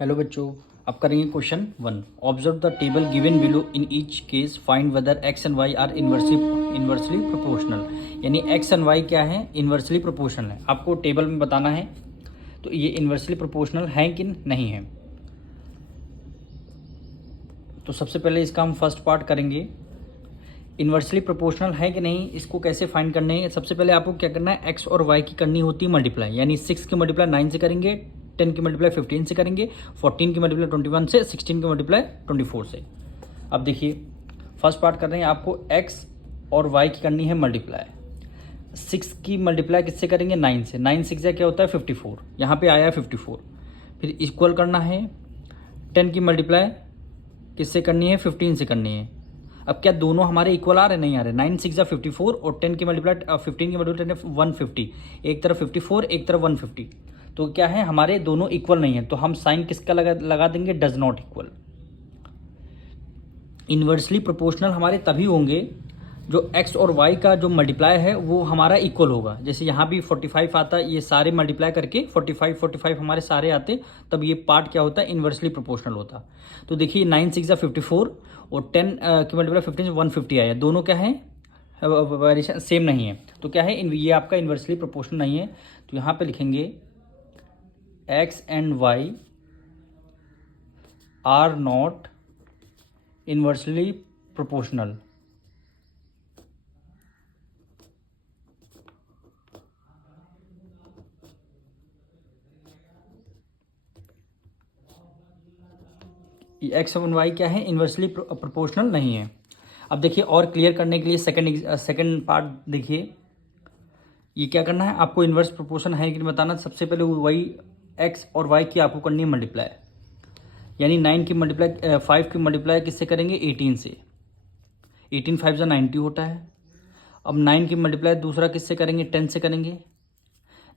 Hello बच्चों, आप करेंगे question 1। Observe the table given below in each case find whether X and Y are inversely proportional. यानी X and Y क्या है, inversely proportional है। आपको टेबल में बताना है तो ये इन्वर्सली प्रोपोर्शनल है कि नहीं है। तो सबसे पहले इसका हम फर्स्ट पार्ट करेंगे, इन्वर्सली प्रोपोर्शनल है कि नहीं, इसको कैसे फाइंड करने है। सबसे पहले आपको क्या करना है, एक्स और वाई की करनी होती है मल्टीप्लाई। यानी 6 की मल्टीप्लाई 9 से करेंगे, 10 की मल्टीप्लाई 15 से करेंगे, 14 की मल्टीप्लाई 21 से, 16 की मल्टीप्लाई 24 से। अब देखिए फर्स्ट पार्ट कर रहे हैं, आपको एक्स और वाई की करनी है मल्टीप्लाई। 6 की मल्टीप्लाई किससे करेंगे, 9 से। 9 6 क्या होता है 54, यहाँ पे आया 54। फिर इक्वल करना है, 10 की मल्टीप्लाई किससे करनी है, 15 से करनी है। अब क्या दोनों हमारे इक्वल आ रहे, नहीं आ रहे। 9 6 54 और 10 की मल्टीप्लाई 15 की मल्टीप्लाई 150, एक तरफ 54 एक तरफ 150। तो क्या है, हमारे दोनों इक्वल नहीं है, तो हम साइन किसका लगा देंगे, does not equal. Inversely proportional हमारे तभी होंगे जो एक्स और वाई का जो मल्टीप्लाई है वो हमारा इक्वल होगा। जैसे यहाँ भी 45 आता है, ये सारे मल्टीप्लाई करके 45 हमारे सारे आते, तब ये पार्ट क्या होता है, इन्वर्सली प्रोपोर्शनल होता। तो देखिए 9 6 54 और 10 की मल्टीप्लाई 15 से 150 आया, दोनों क्या है, वेरिएशन सेम नहीं है। तो क्या है, ये आपका इन्वर्सली प्रोपोर्शनल नहीं है। तो यहाँ पे लिखेंगे X and Y are not inversely proportional. X and Y क्या है, इन्वर्सली प्रोपोर्शनल नहीं है। अब देखिए और क्लियर करने के लिए सेकंड पार्ट देखिए, ये क्या करना है आपको, इन्वर्स प्रोपोर्शन है कि नहीं बताना। सबसे पहले वही एक्स और वाई की आपको करनी है मल्टीप्लाई। यानी 9 की मल्टीप्लाई 5 की मल्टीप्लाई किससे करेंगे, 18 से। 18 5 जा 90 होता है। अब 9 की मल्टीप्लाई दूसरा किससे करेंगे, 10 से करेंगे।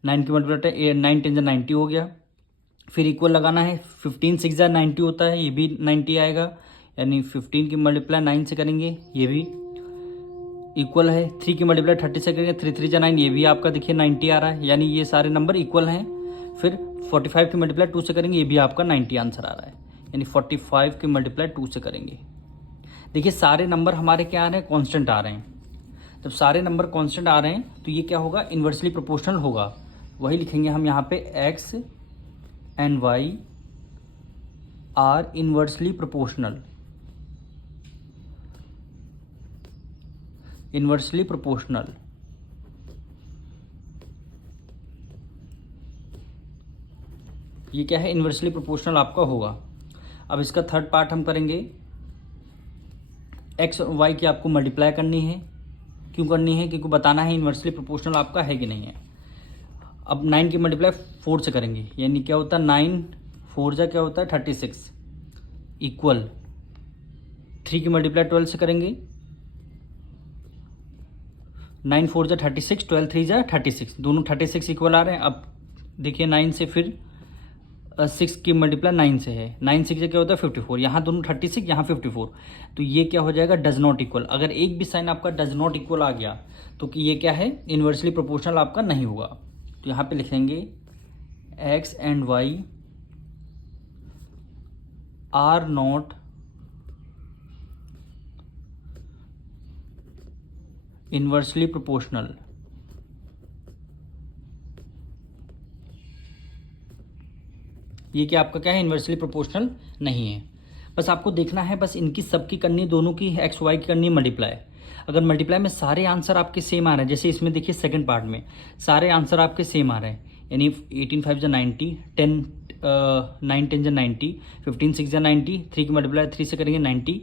9 की मल्टीप्लाई 9 10 जा 90 हो गया। फिर इक्वल लगाना है, 15 6 जा 90 होता है, ये भी 90 आएगा। यानी 15 की मल्टीप्लाई 9 से करेंगे, ये भी इक्वल है। 3 की मल्टीप्लाई 30 से करेंगे, 3 3 जा 9, ये भी आपका देखिए 90 आ रहा है। यानी ये सारे नंबर इक्वल हैं। फिर 45 की मल्टीप्लाई 2 से करेंगे, ये भी आपका 90 आंसर आ रहा है। यानी 45 की मल्टीप्लाई 2 से करेंगे। देखिए सारे नंबर हमारे क्या आ रहे हैं, कांस्टेंट आ रहे हैं। जब सारे नंबर कांस्टेंट आ रहे हैं तो ये क्या होगा, इन्वर्सली प्रोपोर्शनल होगा। वही लिखेंगे हम यहाँ पे, X and Y are inversely proportional. Inversely proportional ये क्या है, इन्वर्सली प्रोपोर्शनल आपका होगा। अब इसका थर्ड पार्ट हम करेंगे, एक्स और वाई की आपको मल्टीप्लाई करनी है। क्यों करनी है, क्योंकि बताना है इन्वर्सली प्रोपोर्शनल आपका है कि नहीं है। अब 9 की मल्टीप्लाई 4 से करेंगे, यानी क्या होता है, 9 4 जा क्या होता है 36 इक्वल। 3 की मल्टीप्लाई 12 से करेंगे, 9 4 जा 36, 12 3 जा 36, दोनों 36 इक्वल आ रहे हैं। अब देखिए 9 से फिर 6 की मल्टीप्लाई 9 से है, 9 6 से क्या होता है 54, यहाँ दोनों 36 यहाँ 54। तो ये क्या हो जाएगा, डज नॉट इक्वल। अगर एक भी साइन आपका डज नॉट इक्वल आ गया तो कि ये क्या है, इन्वर्सली प्रोपोर्शनल आपका नहीं होगा। तो यहाँ पे लिखेंगे X and Y are not inversely proportional. ये क्या आपका क्या है, इन्वर्सली प्रोपोर्शनल नहीं है। बस आपको देखना है, बस इनकी सबकी करनी, दोनों की एक्स वाई की करनी है मल्टीप्लाई। अगर मल्टीप्लाई में सारे आंसर आपके सेम आ रहे हैं, जैसे इसमें देखिए सेकंड पार्ट में सारे आंसर आपके सेम आ रहे हैं। यानी 18 5 जा 90, 9 10 जा 90, 15 6 जा 90, 3 की मल्टीप्लाई 3 से करेंगे 90,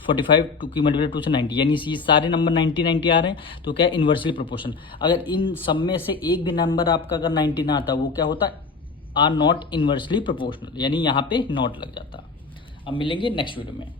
45 2 की मल्टीप्लाई 2 से 90, यानी ये सारे नंबर 90 90 आ रहे हैं। तो क्या है, इन्वर्सली प्रोपोर्शनल। अगर इन सब में से एक भी नंबर आपका अगर 90 ना आता, वो क्या होता, आर नॉट इन्वर्सली प्रोपोर्शनल, यानी यहाँ पे नॉट लग जाता। अब मिलेंगे नेक्स्ट वीडियो में।